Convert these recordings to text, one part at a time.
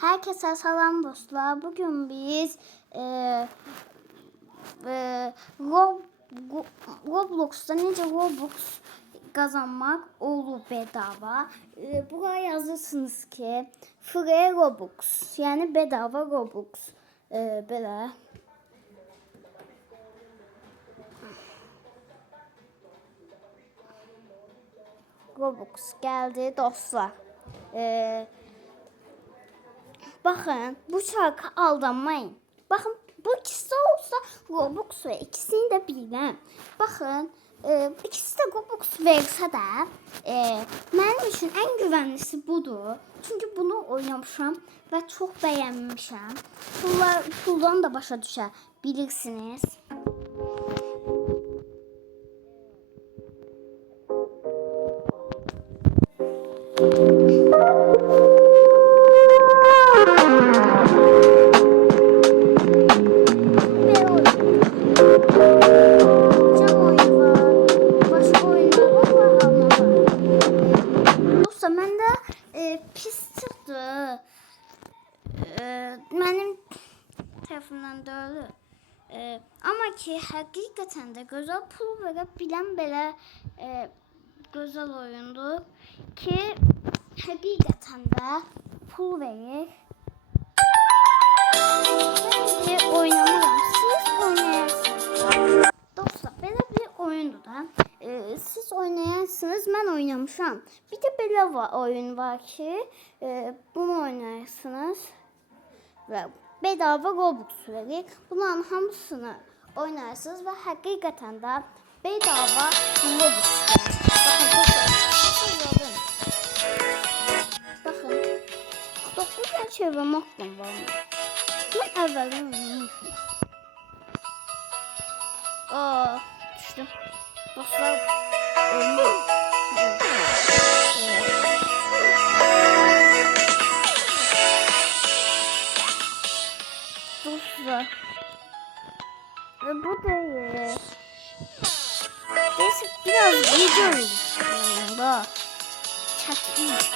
Herkese selam dostlar. Bugün biz Roblox'ta necə Robux kazanmak olur bedava. Buraya yazırsınız ki free Robux, yani bedava Robux. Belə. Robux geldi dostlar. Bakın bu şarkı aldanmayın. Bakın bu ikisi olsa Robux ve ikisini de bilmem. Bakın ikisi de Robux verse de benim için en güvenlisi budur. Çünkü bunu oynamışam ve çok beğenmişim. Puldan da başa düşer bilirsiniz. Pis çıxdı. Mənim tərəfimdən deyil. Amma ki, həqiqətən də gözəl pul verə bilən belə gözəl oyundur ki, həqiqətən də pul verir. Mən oynamıram, siz oynayarsınız. Dostlar, belə bir oyundur da. Siz oynayarsınız, mən oynamışam. Bir de belə oyun var ki, bunu oynayarsınız ve bedava Robux verir. Bunların hamısını oynarsınız ve həqiqətən də bedava Robux verir. Bakın, 9 yer çevirme aklım var. Ben əvvəldən oynamışım. Düştüm. Dostlar, dostlar, bu değil. Neyse, biraz gidiyoruz. Bak, çatmış.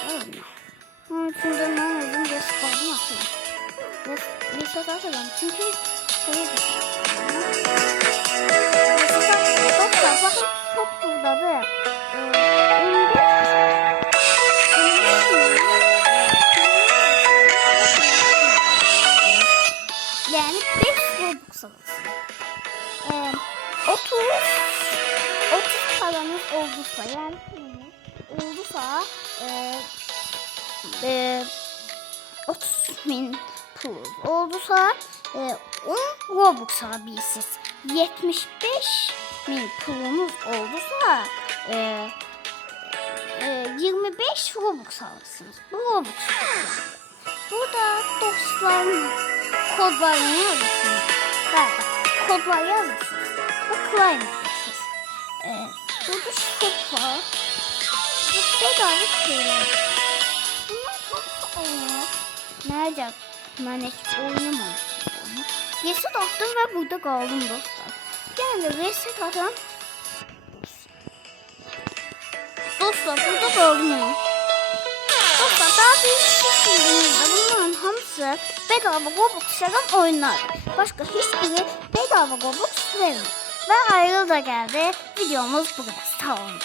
Onun için de ne oldu? Biraz fazla atayım. Bir şey atalım. Çünkü dostlar, bakın çok buradadır. Yani 5 Robux alırsın. 30 paranız olduysa, yani olduysa 30.000 pul olduysa 10 Robux alabilirsiniz. 75.000 pulunuz olduysa 25 Robux alırsınız. Bu Robux. Burada dostlarım kodlarını yazırsınız. Bak, kodlar yazırsınız. Bu claim ediyorsunuz. Burada shop var. Bu bedava şeyler. Bunlar hamısı oynuyor. Nerede? Ben hiç oynamamışım. Reset attım ve burada kaldım dostlar. Yani reset atalım. Dostlar, burada kaldım ya. Dostlar, daha bir şey bildiğinizde bunların hamısı bedava Robux veren oyunlar. Başka hiçbiri bedava Robux vermiyor. Ve ayrı da geldi. Videomuz bu kadar. Sağ olun.